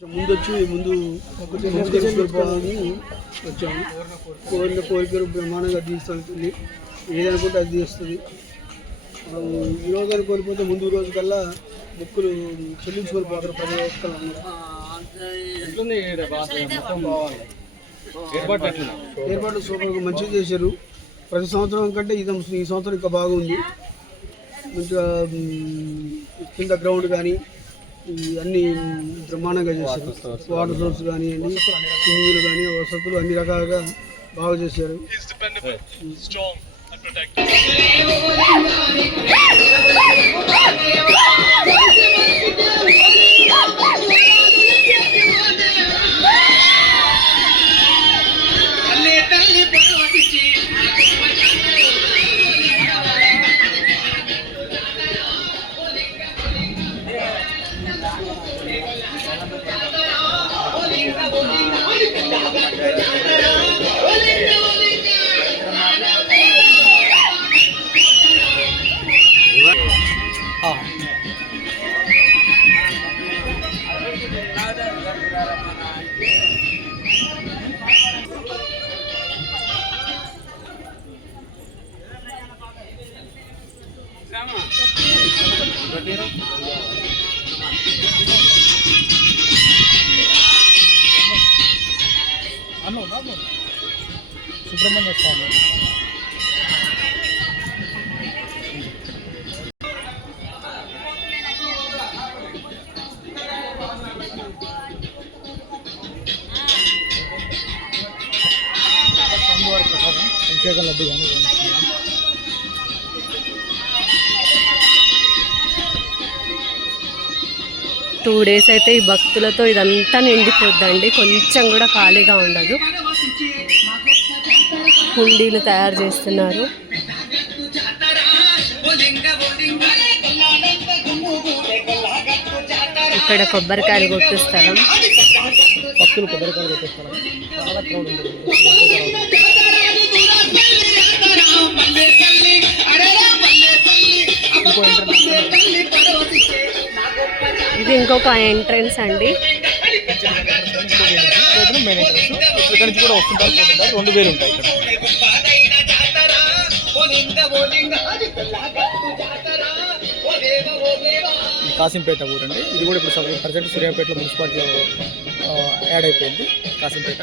ముందు వచ్చి ముందు వచ్చాము. కోరిన కోరికలు బ్రహ్మాండంగా తీస్తుంది ఏదనుకుంటే అది తీస్తుంది మనం ఈ రోజు అని కోల్పోతే ముందు రోజు కల్లా బుక్కులు చెల్లించుకొని పోతారు ప్రతి ఒక్కరు ఎట్లుంది ఈడ బాగా మొత్తం బావాలి ఏర్పాటు ఎట్లుంది? ఏర్పాటు సూపర్గా మంచిగా చేశారు. ప్రతి సంవత్సరం కంటే ఇది ఈ సంవత్సరం ఇంకా బాగుంది. మంచిగా కింద గ్రౌండ్ కానీ అన్ని బ్రహ్మాండంగా చేశారు వాటర్ సోర్స్ కానివ్వండి స్విమ్మింగ్లు కానీ వసతులు అన్ని రకాలుగా బాగా చేశారు సుబ్రహ్మణ్య స్వామి అభిషేకం లడ్డు కానీ టూ డేస్ అయితే ఈ భక్తులతో ఇదంతా నిండిపోద్దండి. కొంచెం కూడా ఖాళీగా ఉండదు. హుండీలు తయారు చేస్తున్నారు. ఇక్కడ కొబ్బరికాయలు కొట్టు స్థలం. భక్తులు కొబ్బరికాయలు పెట్టేస్తారు చాలా క్రౌడ్ ఉంది. ఇంకో ఇంటర్నేషనల్ ఇది ఇంకొక ఎంట్రన్స్ అండి. మెయిన్ ఎంట్రన్స్ ఇక్కడ నుంచి కూడా వస్తుంటారు పోతుంటారు రెండు వేలు ఉంటాయి ఇక్కడ. కాసింపేట ఊరండి. ఇది కూడా ఇప్పుడు ప్రజెంట్ సూర్యాపేటలో మున్సిపాలిటీలో యాడ్ అయిపోయింది కాసింపేట.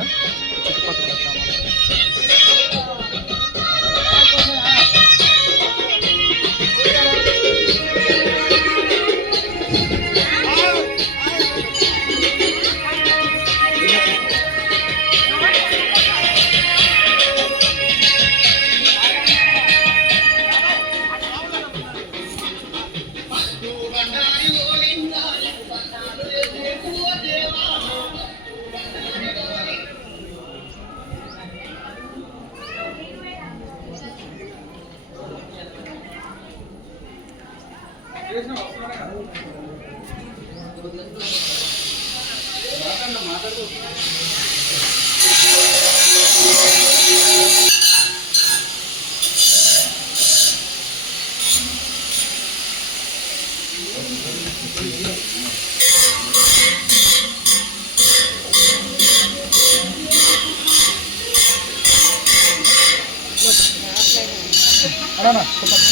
అన్నా చెప్పండి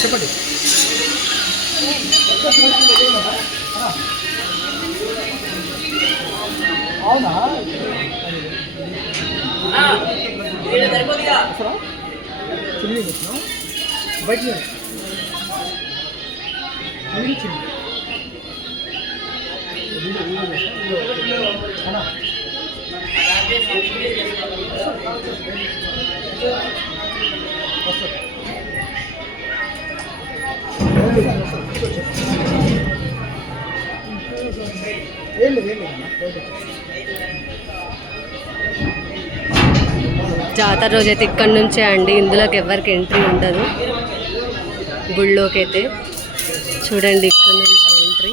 ఉందా అన్నా చెప్పండి అవునా అసలు చిల్లి వచ్చినావు బయట చిల్లి అన్నా వస్తుంది ఏం లేదు ఏం లేదు అన్న జాతర రోజైతే ఇక్కడి నుంచే అండి. ఇందులోకి ఎవరికి ఎంట్రీ ఉండదు. గుళ్ళోకి అయితే చూడండి ఇక్కడ నుంచి ఎంట్రీ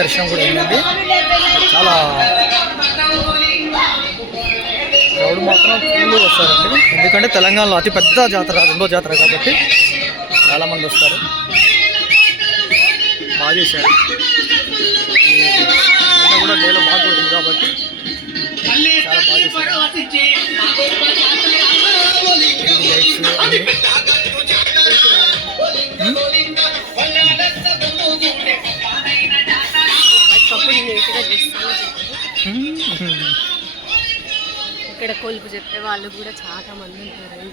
దర్శనం కూడా అయిందండి చాలా క్రౌడ్ మాత్రం ఫుల్ వస్తారండి. ఎందుకంటే తెలంగాణలో అతిపెద్ద జాతర రెండో జాతర కాబట్టి చాలామంది వస్తారు. బాగా చేశారు. కూడా నేల బాగా కాబట్టి చాలా బాగా చేశారు. లైట్స్ కొలుపు చెప్పే వాళ్ళు కూడా చాలా మంది ఉంటారు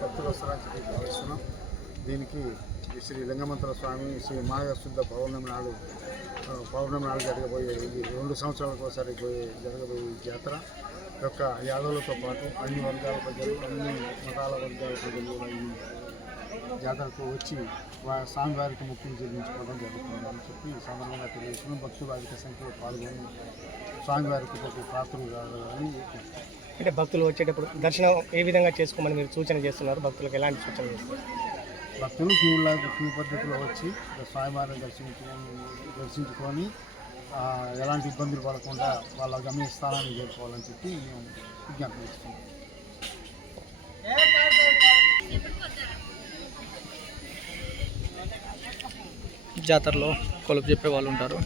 భక్తులు వస్తారని భావిస్తున్నాం దీనికి శ్రీ లింగమంతర స్వామి శ్రీ మాఘ శుద్ధ పౌర్ణమి నాడు పౌర్ణమి నాడు జరగబోయే ఇది రెండు సంవత్సరాలకు ఒకసారి పోయే జరగబోయే ఈ జాతర. యొక్క యాదవులతో పాటు అన్ని వర్గాల ప్రజలు అన్ని మతాల వర్గాల ప్రజలు జాతరకు వచ్చి స్వామివారికి ముక్కులు చెల్లించుకోవడం జరుగుతుంది అని చెప్పి సామాన్యంగా తెలియజేస్తున్నాం. భక్తులు అధిక సంఖ్యలో పాల్గొని స్వామివారికి ప్రతి పాత్రలు కావాలని అంటే భక్తులు వచ్చేటప్పుడు దర్శనం ఏ విధంగా చేసుకోమని మీరు సూచన చేస్తున్నారు? భక్తులకు ఎలాంటి సూచన చేస్తారు భక్తులు క్యూలా క్యూ పద్ధతిలో వచ్చి స్వామివారిని దర్శించుకొని దర్శించుకొని ఎలాంటి ఇబ్బందులు పడకుండా వాళ్ళ గమ్యస్థానాన్ని చేరుకోవాలని చెప్పి మేము విజ్ఞప్తి చేస్తున్నాం. జాతరలో కొలుపు చెప్పే వాళ్ళు ఉంటారు.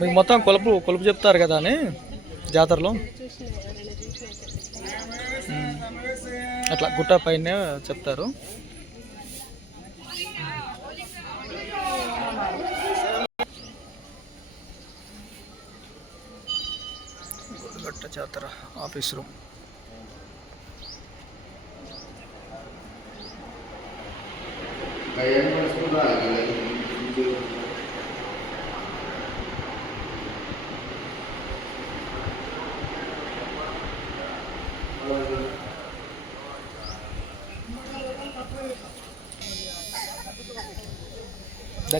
మీకు మొత్తం కొలుపు కొలుపు చెప్తారు కదా అని జాతరలో. అట్లా గుట్ట పైన చెప్తారు. గుడిగట్ట జాతర ఆఫీస్ రూమ్.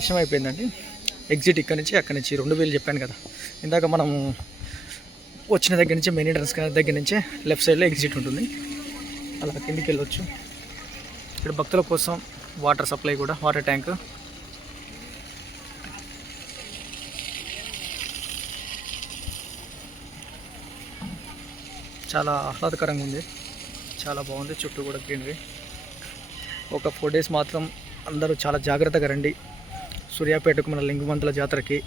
దర్శనం అయిపోయిందండి ఎగ్జిట్ ఇక్కడ నుంచి అక్కడి నుంచి. రెండు వేలు చెప్పాను కదా. ఇందాక మనం వచ్చిన దగ్గర నుంచి మెయిన్ ఎంట్రన్స్ దగ్గర నుంచే లెఫ్ట్ సైడ్లో ఎగ్జిట్ ఉంటుంది. అలా కిందికి వెళ్ళొచ్చు. ఇక్కడ భక్తుల కోసం వాటర్ సప్లై కూడా వాటర్ ట్యాంక్ చాలా ఆహ్లాదకరంగా ఉంది. చాలా బాగుంది. చుట్టూ కూడా గ్రీనరీ ఒక ఫోర్ డేస్ మాత్రం అందరూ చాలా జాగ్రత్తగా రండి. సూర్యాపేటకు మన లింగమంతుల జాతరకి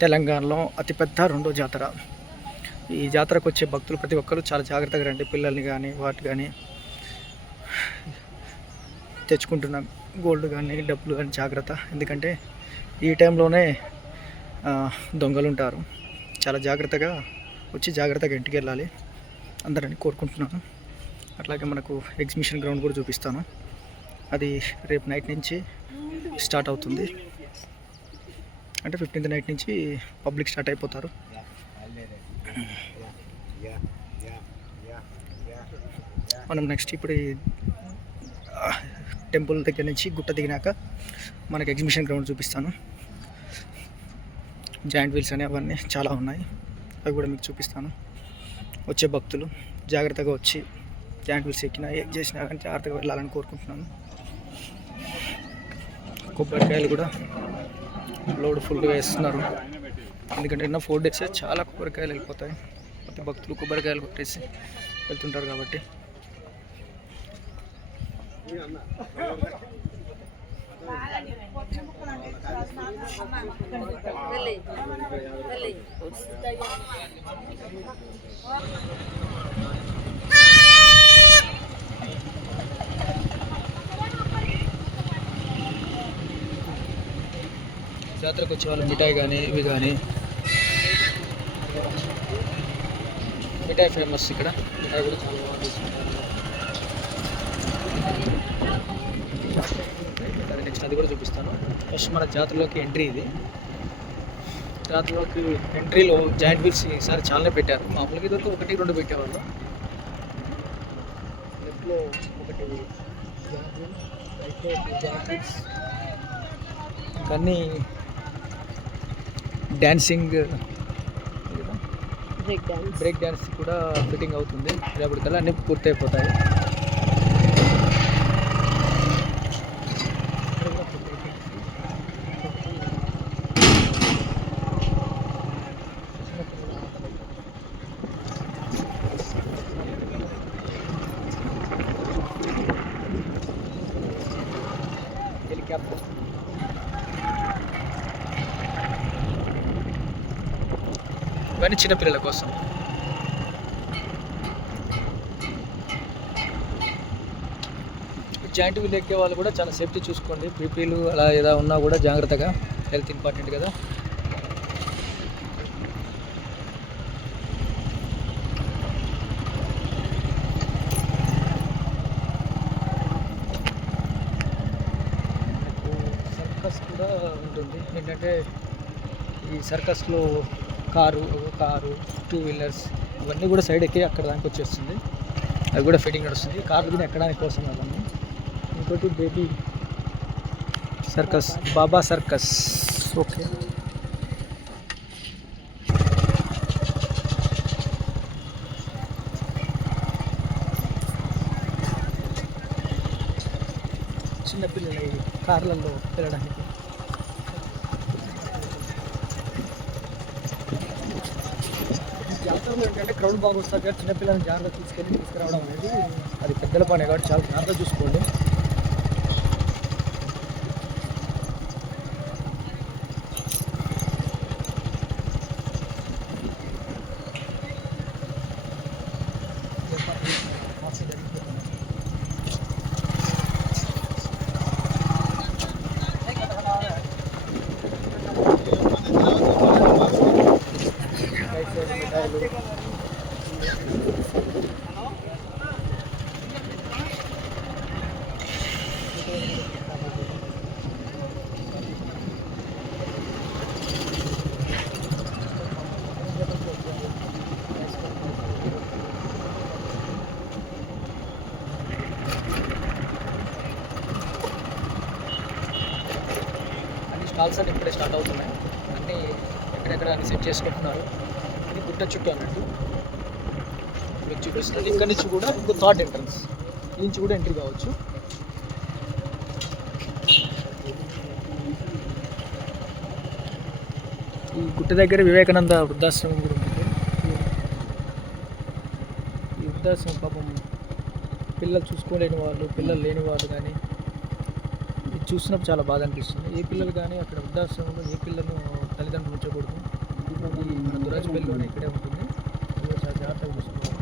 తెలంగాణలో అతిపెద్ద రెండో జాతర. ఈ జాతరకు వచ్చే భక్తులు ప్రతి ఒక్కరూ చాలా జాగ్రత్తగా రండి. పిల్లల్ని కానీ వాటి కానీ తెచ్చుకుంటున్న. గోల్డ్ కానీ డబ్బులు కానీ జాగ్రత్త. ఎందుకంటే ఈ టైంలోనే దొంగలు ఉంటారు చాలా జాగ్రత్తగా వచ్చి జాగ్రత్తగా ఇంటికి వెళ్ళాలి అందరని కోరుకుంటున్నాను. అట్లాగే మనకు ఎగ్జిబిషన్ గ్రౌండ్ కూడా చూపిస్తాను. అది రేపు నైట్ నుంచి స్టార్ట్ అవుతుంది. అంటే ఫిఫ్టీన్త్ నైట్ నుంచి పబ్లిక్ స్టార్ట్ అయిపోతారు. మనం నెక్స్ట్ ఇప్పుడు టెంపుల్ దగ్గర నుంచి గుట్ట దిగినాక మనకి ఎగ్జిబిషన్ గ్రౌండ్ చూపిస్తాను. జాయింట్ వీల్స్ అనే అవన్నీ చాలా ఉన్నాయి. అవి కూడా మీకు చూపిస్తాను. వచ్చే భక్తులు జాగ్రత్తగా వచ్చి జాయింట్ వీల్స్ ఎక్కినా ఏం చేసినా కానీ జాగ్రత్తగా వెళ్ళాలని కోరుకుంటున్నాను. కొబ్బరికాయలు కూడా లోడ్ ఫుల్గా వేస్తున్నారు. ఎందుకంటే ఎన్నో ఫోర్ డేస్ చాలా కొబ్బరికాయలు వెళ్ళిపోతాయి. ప్రతి భక్తులు కొబ్బరికాయలు కొట్టేసి వెళ్తుంటారు కాబట్టి. జాతరకు వచ్చే వాళ్ళు మిఠాయి కానీ ఇవి కానీ మిఠాయి ఫేమస్ ఇక్కడ. మిఠాయి కూడా చాలా బాగుంటుంది నెక్స్ట్ అది కూడా చూపిస్తాను. ఫస్ట్ మన జాతరలోకి ఎంట్రీ ఇది. జాతరలోకి ఎంట్రీలో జాయింట్ వీల్స్ ఈసారి చాలానే పెట్టారు. మామూలుగా ఇదివరకు ఒకటి రెండు పెట్టేవాళ్ళు. లెఫ్ట్లో ఒకటి giant wheel రైట్లో giant wheels dancing break dance కూడా ఫిట్టింగ్ అవుతుంది. రేపటికల్లా అన్నీ పూర్తి ఇవన్నీ చిన్నపిల్లల కోసం. జాయింట్ వీల్ ఎక్కే వాళ్ళు కూడా చాలా సేఫ్టీ చూసుకోండి. బీపీలు అలా ఏదో ఉన్నా కూడా జాగ్రత్తగా హెల్త్ ఇంపార్టెంట్ కదా. సర్కస్ కూడా ఉంటుంది. ఏంటంటే ఈ సర్కస్లో కారు కారు టూ వీలర్స్ ఇవన్నీ కూడా సైడ్ ఎక్కి అక్కడ దానికి వచ్చేస్తుంది. అవి కూడా ఫిట్టింగ్ నడుస్తుంది. కార్లు కూడా ఎక్కడానికి కోసం అవన్నీ ఇంకోటి baby circus Baba circus okay చిన్నపిల్లలు కార్లలో వెళ్ళడానికి జాతరలో ఏంటంటే క్రౌడ్ బాగా వస్తారు కదా చిన్నపిల్లల్ని జాగ్రత్త తీసుకెళ్ళి తీసుకురావడం అనేది అది పెద్దల పని కాబట్టి చాలా జాగ్రత్త చూసుకోండి. అన్ని అన్ని ఇప్పుడే స్టార్ట్ అవుతున్నాయి. అన్నీ ఎక్కడెక్కడ అన్ని సెట్ చేసుకుంటున్నారు. ఇది గుట్ట చుట్టూ అన్నట్టు. మీకు చూపిస్తుంది ఇక్కడ నుంచి కూడా ఇంకో థర్డ్ ఎంట్రన్స్ నుంచి కూడా ఎంట్రీ కావచ్చు. ఈ గుట్ట దగ్గర వివేకానంద వృద్ధాశ్రమం కూడా ఉంటుంది ఈ వృద్ధాశ్రమం పాపం పిల్లలు చూసుకోలేని వాళ్ళు పిల్లలు లేని వాళ్ళు కానీ చూసినప్పుడు చాలా బాధ అనిపిస్తుంది. ఏ పిల్లలు కానీ అక్కడ వృద్ధాశ్రమంలో ఏ పిల్లలు తల్లిదండ్రులు ఉంచకూడదు. ఈ మన దురాజపల్లిలోనే ఇక్కడే ఉంటుంది. చాలా జాగ్రత్తగా చూసుకోవాలి.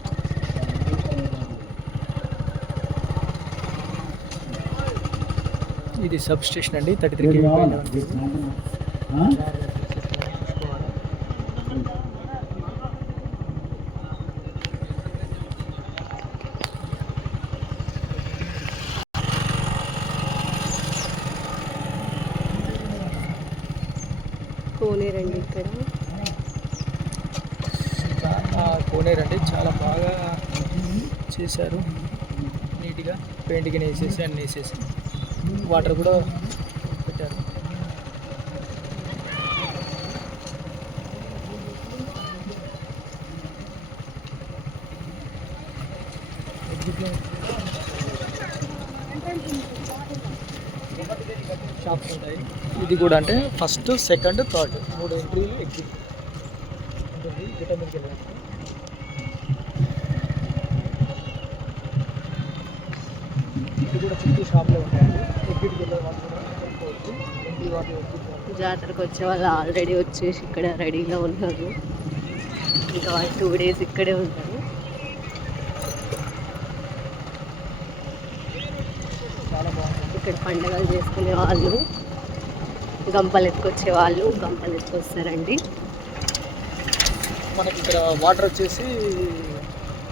ఇది సబ్ స్టేషన్ అండి థర్టీ త్రీ కోనేరండి ఇక్కడ కోనేరు అండి చాలా బాగా చేశారు నీట్గా పెయింట్కి వేసేసి అన్నీ వేసేసి వాటర్ కూడా పెట్టారు. షాప్స్ ఉంటాయి. ఇది కూడా అంటే ఫస్ట్ సెకండ్ థర్డ్ మూడు ఎంట్రీలు ఎగ్జిట్ ఉంటుంది. గిట్ట వెళ్ళాలి వెళ్ళాక ఇది కూడా చుట్టూ షాప్లో ఉంటాయండి వెళ్ళే వాళ్ళు జాతరకు వచ్చే వాళ్ళు ఆల్రెడీ వచ్చేసి ఇక్కడ రెడీగా ఉన్నారు. ఇంకా వాళ్ళు టూ డేస్ ఇక్కడే ఉంటారు ఇక్కడ పండగలు చేసుకునే వాళ్ళు గంపలు ఎత్తుకొచ్చే వాళ్ళు గంపలు ఎత్తుకొస్తారండి. మనకి ఇక్కడ వాటర్ వచ్చేసి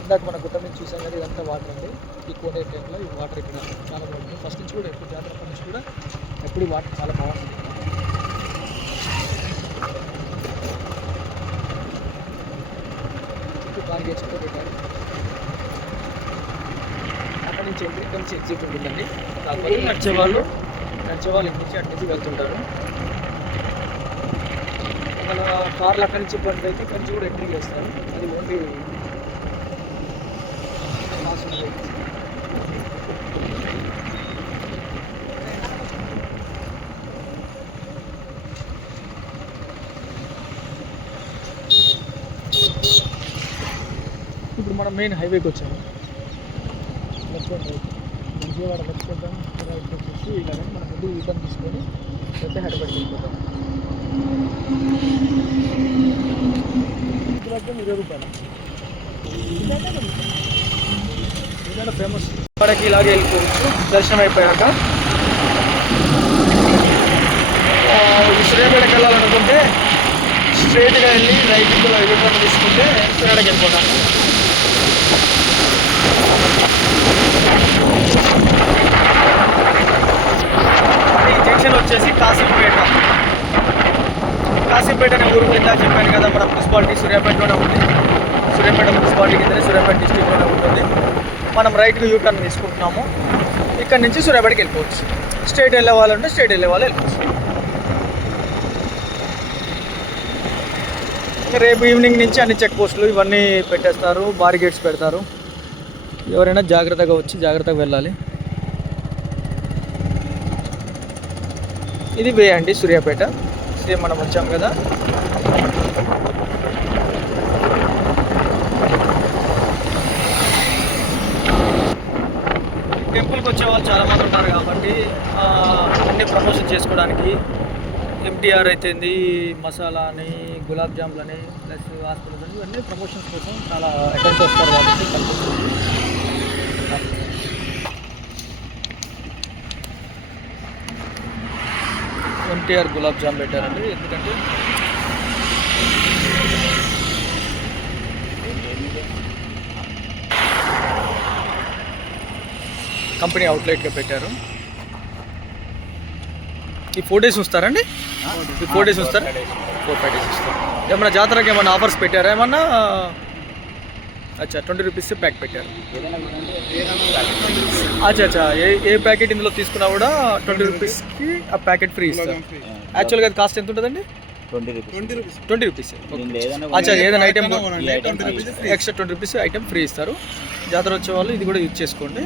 ఇందాక మన గుట్ట నుంచి చూసాం కదా ఇదంతా వాటర్ అండి ఈ కోనే టైంలో ఈ వాటర్ ఇక్కడ చాలా బాగుంటుంది ఫస్ట్ నుంచి కూడా ఎప్పుడు జాతర అప్పటి నుంచి కూడా ఎప్పుడు వాటర్ చాలా బాగుంటుంది చుట్టూ కాల్ చేసుకుంటూ పెట్టారు. అక్కడి నుంచి ఎంట్రీ నుంచి ఎగ్జిట్ ఉంటుందండి. కాకపోతే నడిచేవాళ్ళు నడిచేవాళ్ళు ఇంటి నుంచి అటు నుంచి వెళ్తుంటారు. మన కార్లు అక్కడి నుంచి బండి అయితే ఇక్కడి నుంచి కూడా ఎంట్రీ చేస్తారు. అది ఓన్లీ ఇప్పుడు మనం మెయిన్ హైవేకి వచ్చాము. విజయవాడ లెఫ్ట్ రైట్ వచ్చేసి ఇలా మనం ముందు యూటర్న్ తీసుకొని అయితే హైదరాబాద్కి వెళ్ళిపోతాం. ఇరవై రూపాయలు. ఏదైనా ఫేమస్ ఇక్కడికి ఇలాగే వెళ్ళిపోవచ్చు. దర్శనం అయిపోయాక. ఆ, సూర్యాపేటకి వెళ్ళాలనుకుంటే స్ట్రైట్గా వెళ్ళి రైట్ ఎదుర్కొని తీసుకుంటే సూర్యాపేటకి వెళ్ళిపోతాను ఈ జంక్షన్ వచ్చేసి కాశీపేట. కాశీపేట అనే ఊరు కింద చెప్పాను కదా మన మున్సిపాలిటీ సూర్యాపేటలోనే ఉంది. సూర్యాపేట మున్సిపాలిటీ కింద సూర్యాపేట డిస్టిక్లోనే ఉంటుంది. మనం రైట్గా యూటర్న్ తీసుకుంటున్నాము. ఇక్కడ నుంచి సూర్యాపేటకి వెళ్ళిపోవచ్చు. స్టేట్ వెళ్ళే వాళ్ళు ఉంటే వెళ్ళే వాళ్ళు వెళ్ళిపోవచ్చు. రేపు ఈవినింగ్ నుంచి అన్ని చెక్ పోస్టులు ఇవన్నీ పెట్టేస్తారు. బారిగేట్స్ పెడతారు. ఎవరైనా జాగ్రత్తగా వచ్చి జాగ్రత్తగా వెళ్ళాలి. ఇది వే అండి సూర్యాపేట. సేమ్ మనం వచ్చాం కదా. టెంపుల్కి వచ్చే వాళ్ళు చాలా మంది ఉంటారు కాబట్టి అన్ని ప్రమోషన్ చేసుకోవడానికి ఎంటీఆర్ అయితేంది మసాలా అని గులాబ్ జాములు అని ప్లస్ హాస్పిటల్స్ అని ఇవన్నీ ప్రమోషన్స్ కోసం చాలా అటెండ్ చేస్తారు కాబట్టి కనిపిస్తుంది. ఎన్టీఆర్ గులాబ్ జామ్ పెట్టారండి ఎందుకంటే కంపెనీ అవుట్లెట్గా పెట్టారు. ఈ ఫోర్ డేస్ ఉంచుతారండి ఈ ఫోర్ డేస్ ఉంచుతారు? ఫోర్ ఫైవ్ డేస్ ఇస్తారు ఏమన్నా జాతరకి ఏమన్నా ఆఫర్స్ పెట్టారా? ఏమన్నా? అచ్చా ట్వంటీ రూపీస్ ప్యాక్ పెట్టారు. అచ్చా అచ్చా. ఏ ఏ ప్యాకెట్ ఇందులో తీసుకున్నా కూడా ట్వంటీ రూపీస్కి ఆ ప్యాకెట్ ఫ్రీ ఇస్తారు. యాక్చువల్గా అది కాస్ట్ ఎంత ఉంటుందండి ట్వంటీ రూపీస్. Twenty rupees. దీనిలో ఏదైనా అచ్చా ఏదైనా item extra twenty rupees item free ఇస్తారు. జాతర వచ్చే వాళ్ళు ఇది కూడా యూజ్ చేసుకోండి.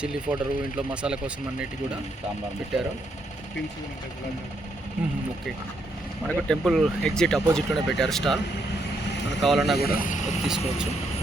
చిల్లీ పౌడర్ ఇంట్లో మసాలా కోసం అన్నిటి కూడా సాంబార్ పెట్టారు. ఓకే. మనకు టెంపుల్ ఎగ్జిట్ అపోజిట్లోనే పెట్టారు స్టాల్. మనకు కావాలన్నా కూడా తీసుకోవచ్చు.